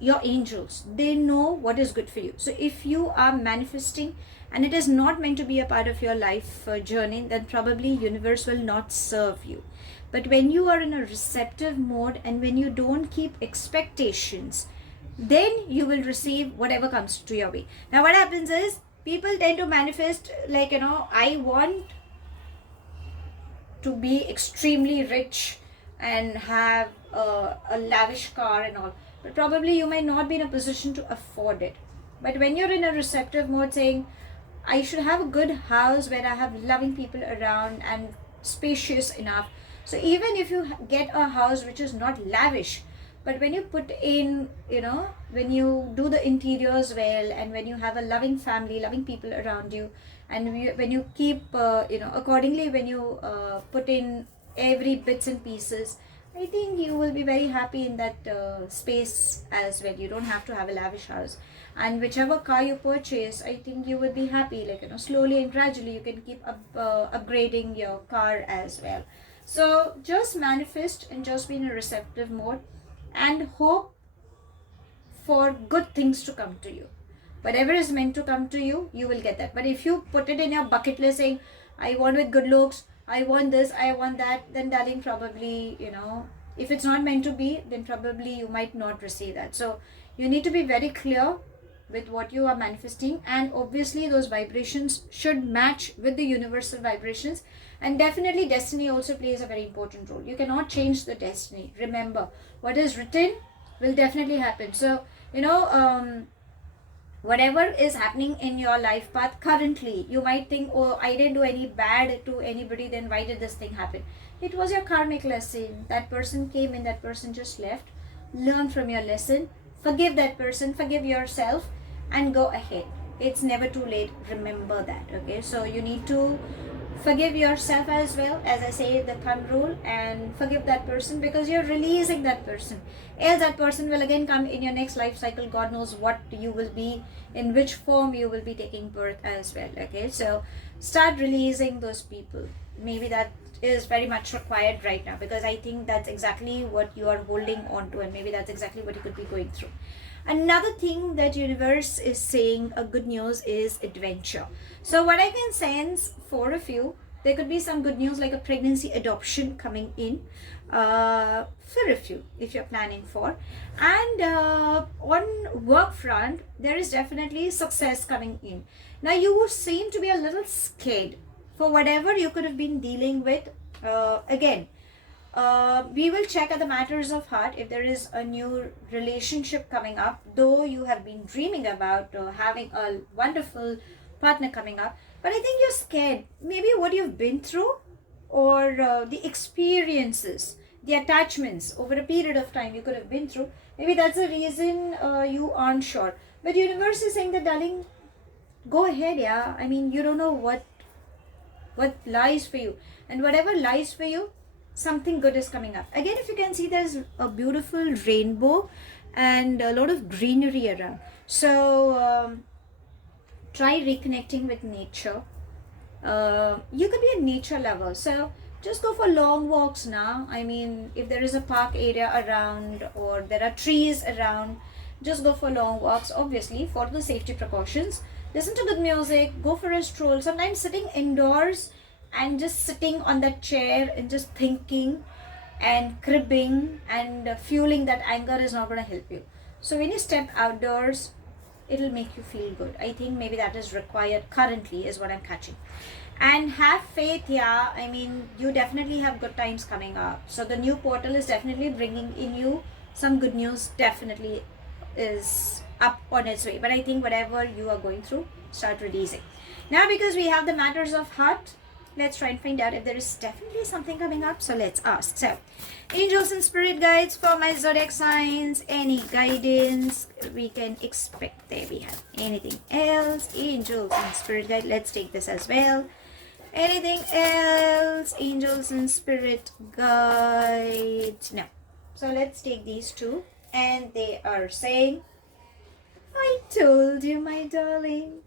your angels, they know what is good for you. So if you are manifesting and it is not meant to be a part of your life journey, then probably universe will not serve you. But when you are in a receptive mode and when you don't keep expectations, then you will receive whatever comes to your way. Now what happens is, people tend to manifest like, I want to be extremely rich and have a lavish car and all, but probably you may not be in a position to afford it. But when you're in a receptive mode saying, I should have a good house where I have loving people around and spacious enough. So even if you get a house which is not lavish, but when you put in, when you do the interiors well, and when you have a loving family, loving people around you, and when you keep, accordingly, when you put in every bits and pieces, I think you will be very happy in that space as well. You don't have to have a lavish house. And whichever car you purchase, I think you will be happy. Slowly and gradually you can keep upgrading your car as well. So just manifest and just be in a receptive mode and hope for good things to come to you. Whatever is meant to come to you, you will get that. But if you put it in your bucket list saying, I want with good looks, I want this, I want that, then darling, probably, if it's not meant to be, then probably you might not receive that. So you need to be very clear with what you are manifesting, and obviously those vibrations should match with the universal vibrations. And definitely destiny also plays a very important role. You cannot change the destiny. Remember, what is written will definitely happen. So whatever is happening in your life path currently, you might think, oh, I didn't do any bad to anybody, then why did this thing happen? It was your karmic lesson. That person came in, that person just left. Learn from your lesson, forgive that person, forgive yourself, and go ahead. It's never too late. Remember that. Okay, so you need to forgive yourself as well, as I say, the thumb rule, and forgive that person, because you're releasing that person. Else that person will again come in your next life cycle. God knows what you will be, in which form you will be taking birth as well. Okay, so start releasing those people. Maybe that is very much required right now, because I think that's exactly what you are holding on to, and maybe that's exactly what you could be going through. Another thing that universe is saying, a good news, is adventure. So what I can sense for a few, there could be some good news like a pregnancy, adoption coming in for a few, if you're planning for. And on work front, there is definitely success coming in. Now you seem to be a little scared for whatever you could have been dealing with. Again, we will check at the matters of heart if there is a new relationship coming up, though you have been dreaming about having a wonderful partner coming up. But I think you're scared. Maybe what you've been through, or the experiences, the attachments over a period of time you could have been through, maybe that's the reason you aren't sure. But universe is saying that, darling, go ahead. Yeah, I mean, you don't know what lies for you, and whatever lies for you, something good is coming up. Again, if you can see, there's a beautiful rainbow and a lot of greenery around. So try reconnecting with nature. You could be a nature lover, so just go for long walks now. I mean, if there is a park area around or there are trees around, just go for long walks, obviously for the safety precautions. Listen to good music, go for a stroll. Sometimes sitting indoors and just sitting on that chair and just thinking and cribbing and fueling that anger is not going to help you. So when you step outdoors, it'll make you feel good. I think maybe that is required currently, is what I'm catching. And have faith. Yeah, I mean, you definitely have good times coming up. So the new portal is definitely bringing in you some good news. Definitely is up on its way. But I think whatever you are going through, start releasing. Now, because we have the matters of heart, let's try and find out if there is definitely something coming up. So let's ask. So, angels and spirit guides for my zodiac signs, any guidance we can expect. There we have. Anything else? Angels and spirit guide. Let's take this as well. Anything else? Angels and spirit guides. No. So let's take these two. And they are saying, I told you, my darling,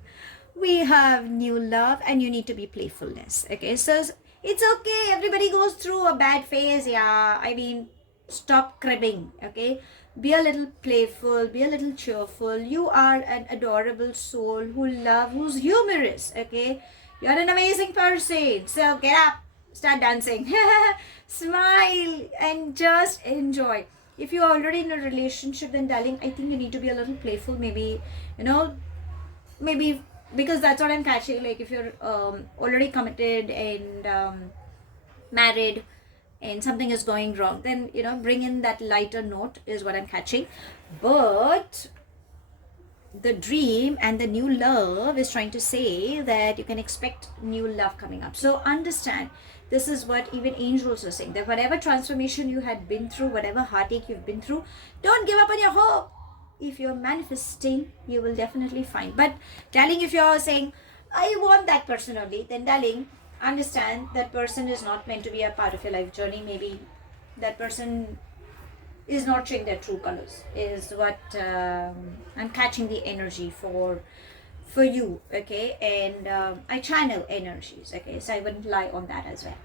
we have new love and you need to be playfulness. Okay, so it's okay. Everybody goes through a bad phase. Yeah, I mean, stop cribbing. Okay, be a little playful, be a little cheerful. You are an adorable soul who's humorous. Okay, you're an amazing person. So get up, start dancing, smile, and just enjoy. If you're already in a relationship, then darling, I think you need to be a little playful. Maybe, maybe because that's what I'm catching. Like if you're already committed and married and something is going wrong, then bring in that lighter note is what I'm catching. But the dream and the new love is trying to say that you can expect new love coming up. So understand, this is what even angels are saying, that whatever transformation you had been through, whatever heartache you've been through, don't give up on your hope. If you're manifesting, you will definitely find. But darling, if you're saying, I want that person only, then darling, understand that person is not meant to be a part of your life journey. Maybe that person is not showing their true colors, is what I'm catching the energy for you. Okay, and I channel energies. Okay, so I wouldn't lie on that as well.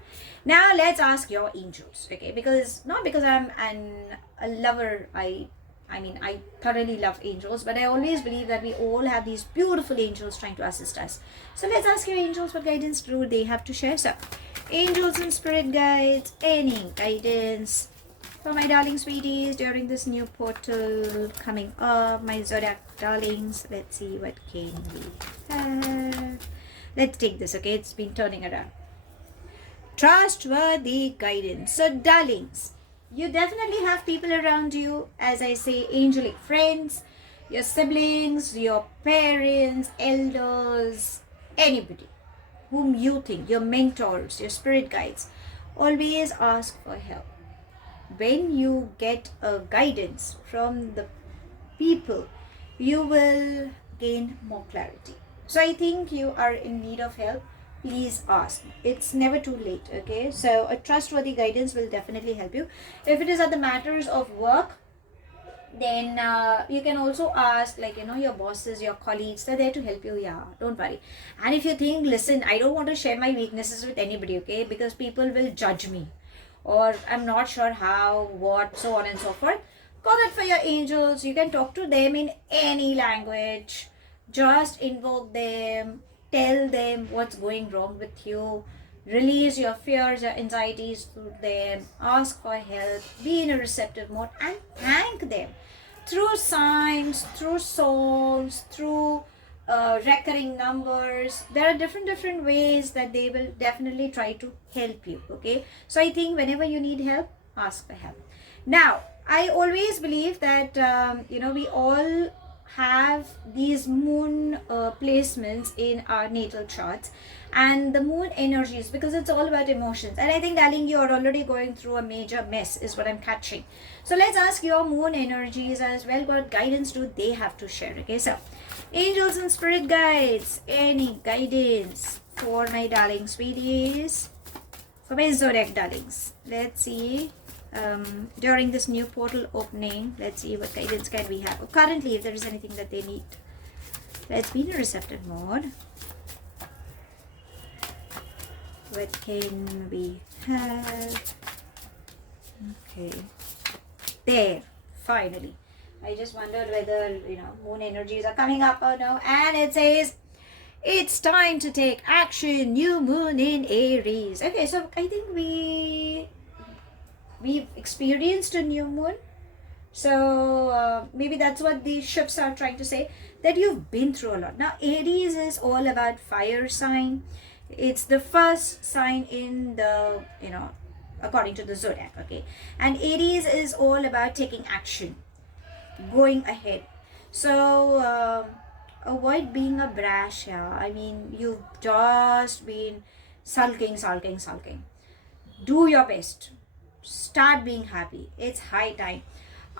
Now let's ask your angels. Okay, because not because I'm a lover, I I mean, I thoroughly love angels, but I always believe that we all have these beautiful angels trying to assist us. So let's ask your angels what guidance do they have to share. So, angels and spirit guides, any guidance for my darling sweeties during this new portal coming up, my zodiac darlings. Let's see what can we have. Let's take this, okay? It's been turning around. Trustworthy guidance. So, darlings, you definitely have people around you, as I say, angelic friends, your siblings, your parents, elders, anybody whom you think, your mentors, your spirit guides. Always ask for help. When you get a guidance from the people, you will gain more clarity. So I think you are in need of help. Please ask. It's never too late, okay? So a trustworthy guidance will definitely help you. If it is at the matters of work, then you can also ask, like, your bosses, your colleagues, they're there to help you. Yeah, don't worry. And if you think, listen, I don't want to share my weaknesses with anybody, okay, because people will judge me, or I'm not sure how, what, so on and so forth, call it for your angels. You can talk to them in any language. Just invoke them, tell them what's going wrong with you, release your fears, your anxieties to them, ask for help, be in a receptive mode, and thank them through signs, through songs, through recurring numbers. There are different ways that they will definitely try to help you, okay? So I think whenever you need help, ask for help. Now, I always believe that we all have these moon placements in our natal charts, and the moon energies, because it's all about emotions. And I think, darling, you're already going through a major mess is what I'm catching. So let's ask your moon energies as well. What guidance do they have to share? Okay, so angels and spirit guides, any guidance for my darling sweeties, for my zodiac darlings. Let's see. During this new portal opening, let's see what guidance can we have. Currently, if there is anything that they need, let's be in a receptive mode. What can we have? Okay, there, finally. I just wondered whether moon energies are coming up or no, and it says it's time to take action. New moon in Aries. Okay, so I think we've experienced a new moon, so maybe that's what these shifts are trying to say, that you've been through a lot. Now, Aries is all about fire sign. It's the first sign in the according to the zodiac, okay? And Aries is all about taking action, going ahead. So avoid being a brash. Yeah, I mean, you've just been sulking. Do your best. Start being happy. It's high time.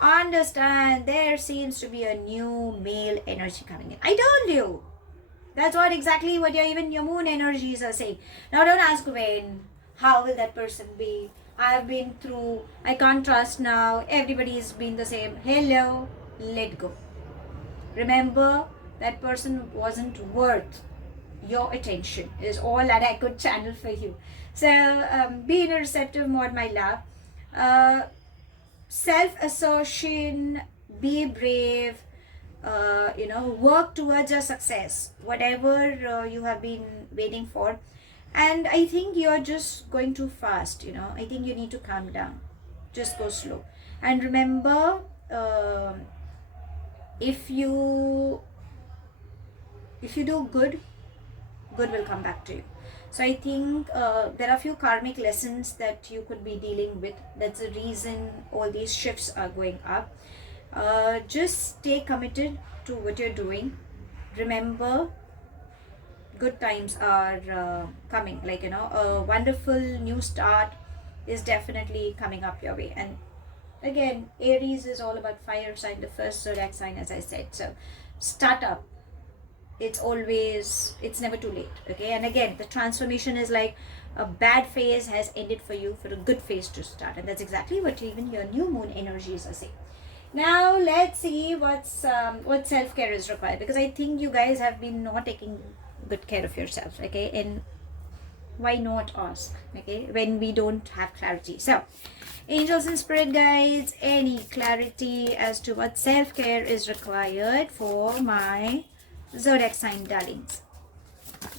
Understand, there seems to be a new male energy coming in. I told you. That's what your moon energies are saying. Now don't ask when, how will that person be? I've been through, I can't trust now, everybody's been the same. Hello, let go. Remember, that person wasn't worth your attention, is all that I could channel for you. So be in a receptive mode, my love. Self-assertion, be brave, work towards your success, whatever you have been waiting for. And I think you're just going too fast. I think you need to calm down, just go slow. And remember, if you do good will come back to you. So I think there are a few karmic lessons that you could be dealing with. That's the reason all these shifts are going up. Just stay committed to what you're doing. Remember, good times are coming. A wonderful new start is definitely coming up your way. And again, Aries is all about fire sign, the first zodiac sign, as I said. So start up. It's never too late, okay? And again, the transformation is like a bad phase has ended for you, for a good phase to start. And that's exactly what even your new moon energies are saying. Now let's see what self-care is required, because I think you guys have been not taking good care of yourselves, okay? And Why not ask, okay, when we don't have clarity? So angels and spirit guides, any clarity as to what self-care is required for my zodiac sign darlings?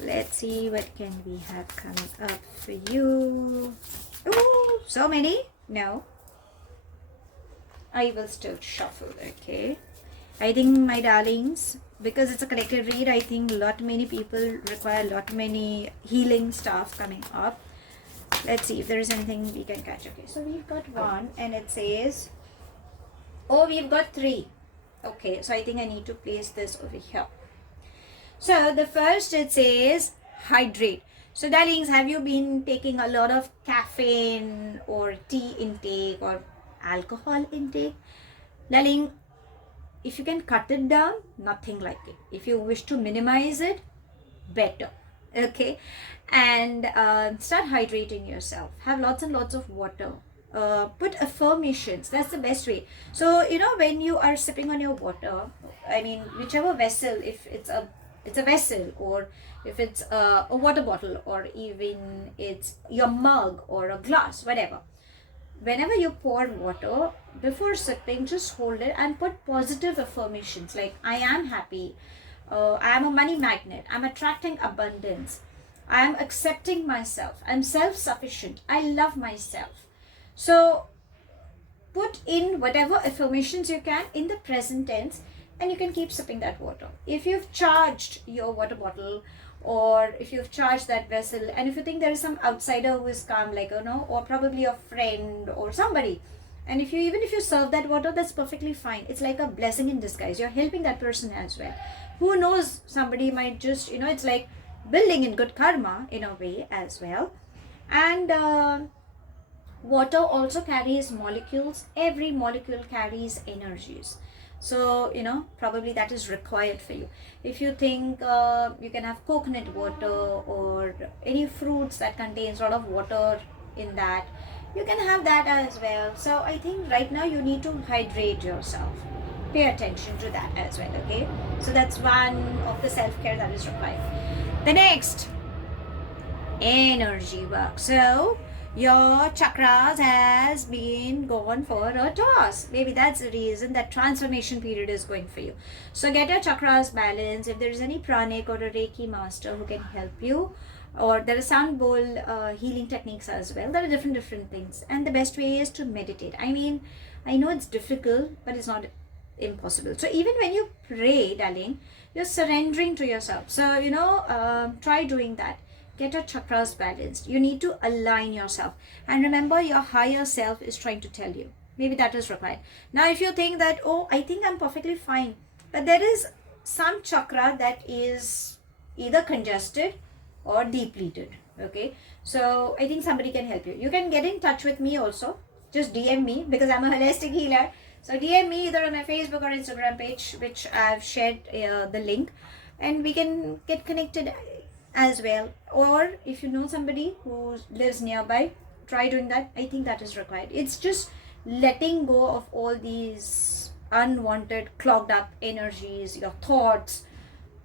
Let's see what can we have coming up for you. Oh, so many. No, I will still shuffle. Okay, I think my darlings, because it's a collective read, I think many people require many healing stuff coming up. Let's see if there is anything we can catch. Okay, so we've got one and it says, oh, we've got three. Okay, so I think I need to place this over here. So the first, it says hydrate. So darlings, have you been taking a lot of caffeine or tea intake or alcohol intake? Darling, if you can cut it down, nothing like it. If you wish to minimize it, better. Okay, and start hydrating yourself. Have lots and lots of water. Put affirmations. That's the best way. So when you are sipping on your water, I mean, whichever vessel, if it's a vessel, or if it's a water bottle, or even it's your mug or a glass, whatever. Whenever you pour water, before sipping, just hold it and put positive affirmations like, I am happy, I am a money magnet, I'm attracting abundance, I am accepting myself, I'm self-sufficient, I love myself. So put in whatever affirmations you can in the present tense, and you can keep sipping that water. If you've charged your water bottle, or if you've charged that vessel, and if you think there is some outsider who is come, like or probably a friend or somebody, and if you serve that water, that's perfectly fine. It's like a blessing in disguise. You're helping that person as well. Who knows, somebody might just it's like building in good karma in a way as well. And water also carries molecules. Every molecule carries energies. So probably that is required for you. If you think you can have coconut water or any fruits that contains a lot of water in that, you can have that as well. So I think right now you need to hydrate yourself. Pay attention to that as well. Okay, so that's one of the self-care that is required. The next, energy work. So your chakras has been gone for a toss. Maybe that's the reason that transformation period is going for you. So get your chakras balanced. If there is any pranic or a Reiki master who can help you, or there are sound bowl healing techniques as well. There are different things, and the best way is to meditate. I mean, I know it's difficult, but it's not impossible. So even when you pray, darling, you're surrendering to yourself. So try doing that. Get your chakras balanced. You need to align yourself. And remember, your higher self is trying to tell you. Maybe that is required. Now, if you think that, oh, I think I'm perfectly fine, but there is some chakra that is either congested or depleted. Okay. So I think somebody can help you. You can get in touch with me also. Just DM me, because I'm a holistic healer. So DM me either on my Facebook or Instagram page, which I've shared the link, and we can get connected as well. Or if you know somebody who lives nearby, try doing that. I think that is required. It's just letting go of all these unwanted, clogged up energies, your thoughts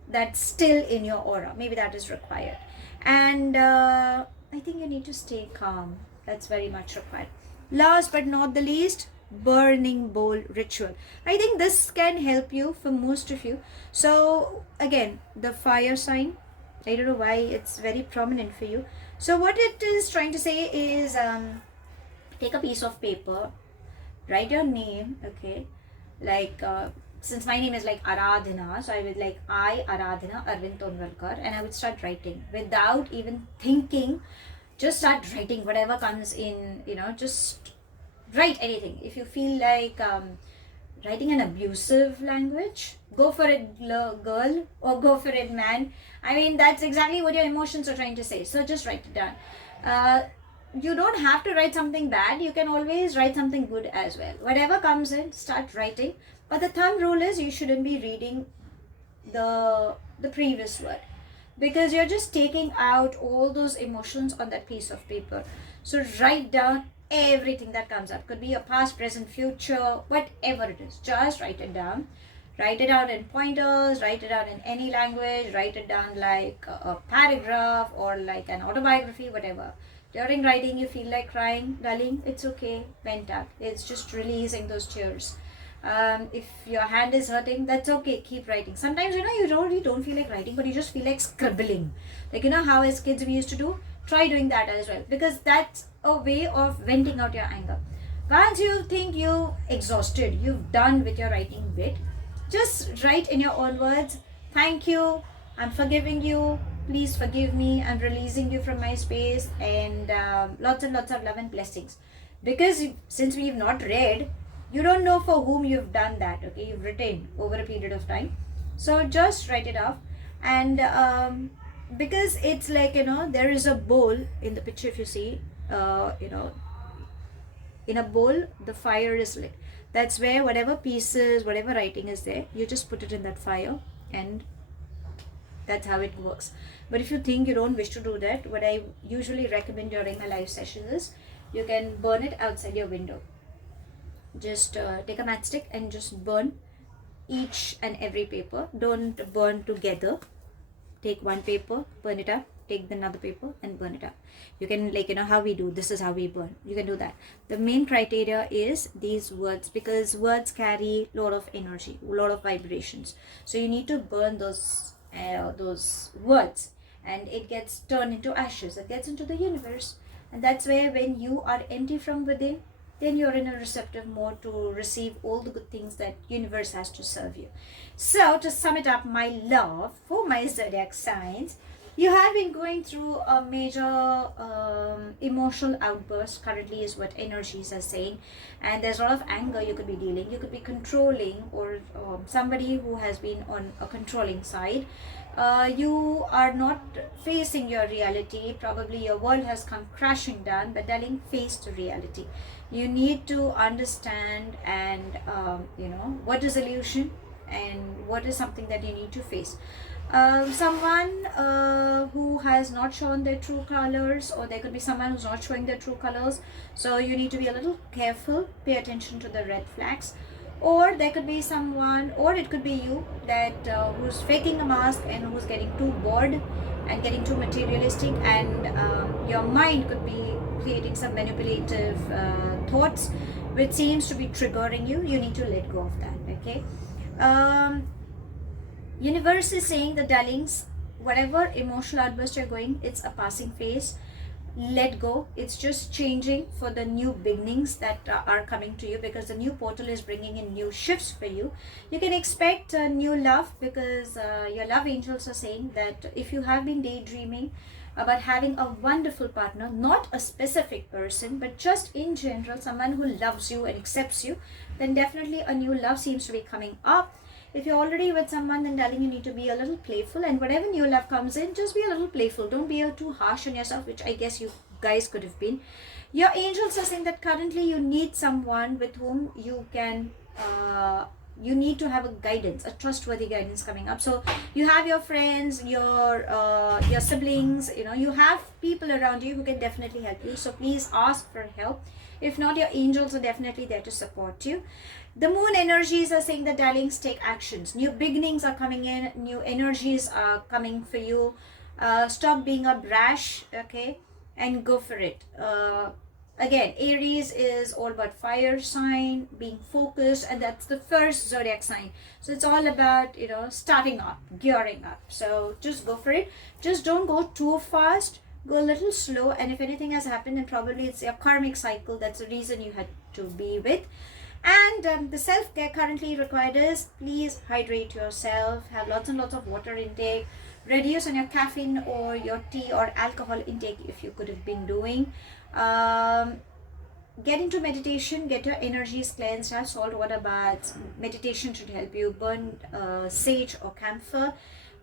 that's still in your aura. Maybe that is required. And I think you need to stay calm. That's very much required. Last but not the least, burning bowl ritual. I think this can help you for most of you. So again, the fire sign, I don't know why it's very prominent for you. So what it is trying to say is, take a piece of paper, write your name, okay, like since my name is like Aradhana, so I would like I Aradhana Arvind Tonvalkar, and I would start writing without even thinking. Just start writing whatever comes in, just write anything. If you feel like writing an abusive language, go for it, girl, or go for it, man. I mean, that's exactly what your emotions are trying to say. So just write it down. You don't have to write something bad. You can always write something good as well. Whatever comes in, start writing. But the thumb rule is you shouldn't be reading the previous word, because you're just taking out all those emotions on that piece of paper. So write down everything that comes up. Could be your past, present, future, whatever it is. Just write it down. Write it out in pointers, write it out in any language, write it down like a paragraph or like an autobiography, whatever. During writing, you feel like crying, darling, it's okay, vent out. It's just releasing those tears. If your hand is hurting, that's okay, keep writing. Sometimes, you really don't feel like writing, but you just feel like scribbling. Like, how as kids we used to do? Try doing that as well, because that's a way of venting out your anger. Once you think you're exhausted, you've done with your writing bit, just write in your own words, thank you, I'm forgiving you, please forgive me, I'm releasing you from my space, and lots and lots of love and blessings. Because since we've not read, you don't know for whom you've done that, okay? You've written over a period of time. So just write it off. And because it's like, there is a bowl in the picture, if you see, in a bowl, the fire is lit. That's where whatever pieces, whatever writing is there, you just put it in that fire, and that's how it works. But if you think you don't wish to do that, what I usually recommend during my live sessions is you can burn it outside your window. Just take a matchstick and just burn each and every paper. Don't burn together. Take one paper, burn it up, take another paper and burn it up. You can, like, how we do, this is how we burn. You can do that. The main criteria is these words, because words carry a lot of energy, a lot of vibrations. So you need to burn those words, and it gets turned into ashes. It gets into the universe. And that's where, when you are empty from within, then you're in a receptive mode to receive all the good things that universe has to serve you. So to sum it up, my love for my zodiac signs, you have been going through a major emotional outburst currently, is what energies are saying, and there's a lot of anger you could be dealing. You could be controlling, or somebody who has been on a controlling side. You are not facing your reality. Probably your world has come crashing down, but darling, face the reality. You need to understand, and what is illusion and what is something that you need to face. Someone who has not shown their true colors, or there could be someone who's not showing their true colors, so you need to be a little careful, pay attention to the red flags. Or there could be someone, or it could be you, that who's faking a mask and who's getting too bored and getting too materialistic, and your mind could be creating some manipulative thoughts which seems to be triggering you. You need to let go of that, okay? Universe is saying that, darlings, whatever emotional outburst you're going, it's a passing phase. Let go. It's just changing for the new beginnings that are coming to you, because the new portal is bringing in new shifts for you. You can expect new love, because your love angels are saying that if you have been daydreaming about having a wonderful partner, not a specific person, but just in general, someone who loves you and accepts you, then definitely a new love seems to be coming up. If you're already with someone, then darling, you need to be a little playful, and whatever new love comes in, just be a little playful. Don't be too harsh on yourself, which I guess you guys could have been. Your angels are saying that currently you need someone with whom you can you need to have a guidance, a trustworthy guidance coming up. So you have your friends, your siblings, you have people around you who can definitely help you. So please ask for help. If not, your angels are definitely there to support you. The moon energies are saying that, darlings, take actions. New beginnings are coming in. New energies are coming for you. Stop being a brash, okay, and go for it. Again, Aries is all about fire sign, being focused, and that's the first zodiac sign. So it's all about, starting up, gearing up. So just go for it. Just don't go too fast. Go a little slow, and if anything has happened, then probably it's your karmic cycle. That's the reason you had to be with. And the self-care currently required is, please hydrate yourself, have lots and lots of water intake, reduce on your caffeine or your tea or alcohol intake if you could have been doing. Get into meditation, get your energies cleansed, have salt water baths. Meditation should help you. Burn sage or camphor.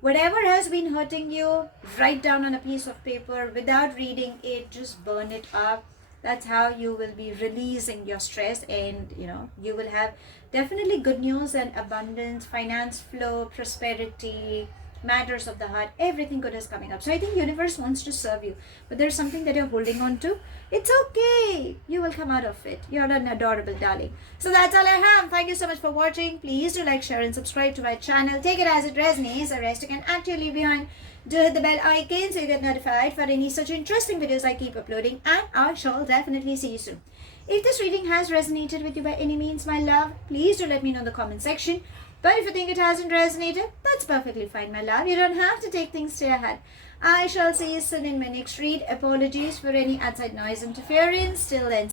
Whatever has been hurting you, write down on a piece of paper without reading it, just burn it up. That's how you will be releasing your stress, and you will have definitely good news and abundance, finance flow, prosperity, matters of the heart, everything good is coming up. So I think universe wants to serve you, but there's something that you're holding on to. It's okay. You will come out of it. You're an adorable darling. So that's all I have. Thank you so much for watching. Please do like, share and subscribe to my channel. Take it as it resonates. The rest you can actually leave behind. Do hit the bell icon so you get notified for any such interesting videos I keep uploading, and I shall definitely see you soon. If this reading has resonated with you by any means, my love, please do let me know in the comment section. But if you think it hasn't resonated, that's perfectly fine, my love. You don't have to take things to your head. I shall see you soon in my next read. Apologies for any outside noise interference. Till then.